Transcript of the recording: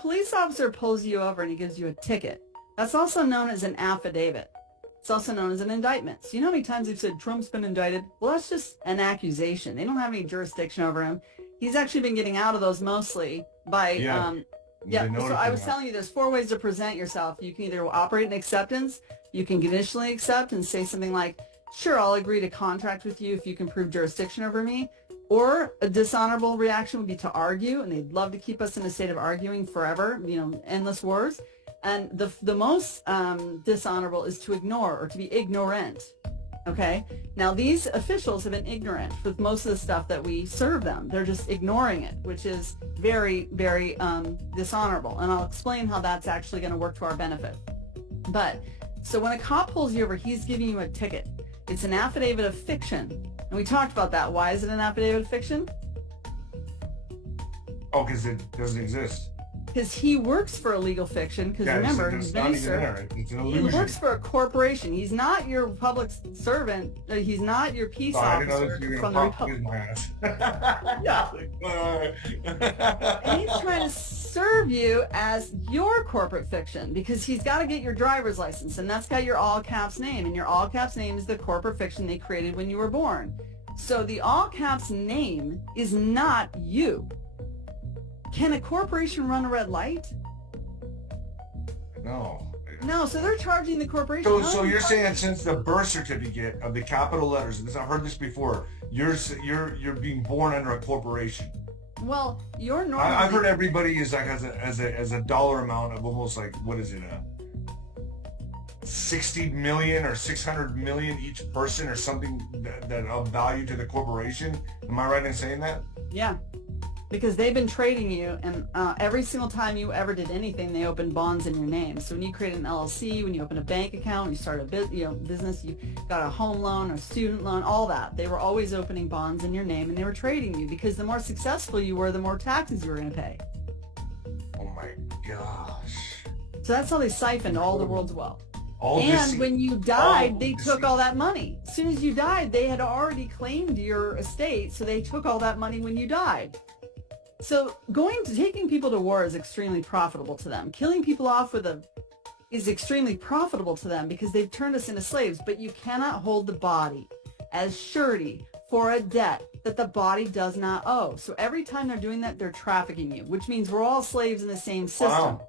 police officer pulls you over and he gives you a ticket, that's also known as an affidavit. It's also known as an indictment. So you know how many times they've said Trump's been indicted? Well, that's just an accusation. They don't have any jurisdiction over him. He's actually been getting out of those mostly by, So I was telling you there's 4 ways to present yourself. You can either operate in acceptance, you can conditionally accept and say something like, sure, I'll agree to contract with you if you can prove jurisdiction over me. Or a dishonorable reaction would be to argue, and they'd love to keep us in a state of arguing forever, endless wars. And the most dishonorable is to ignore or to be ignorant. Okay? Now, these officials have been ignorant with most of the stuff that we serve them. They're just ignoring it, which is very, very dishonorable. And I'll explain how that's actually going to work to our benefit. But, so when a cop pulls you over, he's giving you a ticket. It's an affidavit of fiction. And we talked about that. Why is it an affidavit of fiction? Oh, because it doesn't exist. Because he works for a legal fiction. Because remember, he's been it's an illusion. He works for a corporation. He's not your public servant. He's not your peace officer from the Republic. Yeah. And he's trying to serve you as your corporate fiction because he's got to get your driver's license, and that's got your all caps name, and your all caps name is the corporate fiction they created when you were born. So the all caps name is not you. Can a corporation run a red light? No. No, so they're charging the corporation. So you're saying since the birth certificate of the capital letters, and I've heard this before, you're being born under a corporation. Well, you're normally. I've heard everybody is like as a dollar amount of almost like what is it, 60 million or 600 million each person or something that of value to the corporation. Am I right in saying that? Yeah. Because they've been trading you, and every single time you ever did anything, they opened bonds in your name. So when you create an LLC, when you open a bank account, when you start a business, you got a home loan, a student loan, all that. They were always opening bonds in your name, and they were trading you because the more successful you were, the more taxes you were going to pay. Oh my gosh! So that's how they siphoned all the world's wealth. And when you died, they took all that money. As soon as you died, they had already claimed your estate, so they took all that money when you died. So taking people to war is extremely profitable to them. Killing people off is extremely profitable to them because they've turned us into slaves. But you cannot hold the body as surety for a debt that the body does not owe. So every time they're doing that, they're trafficking you, which means we're all slaves in the same system. Wow.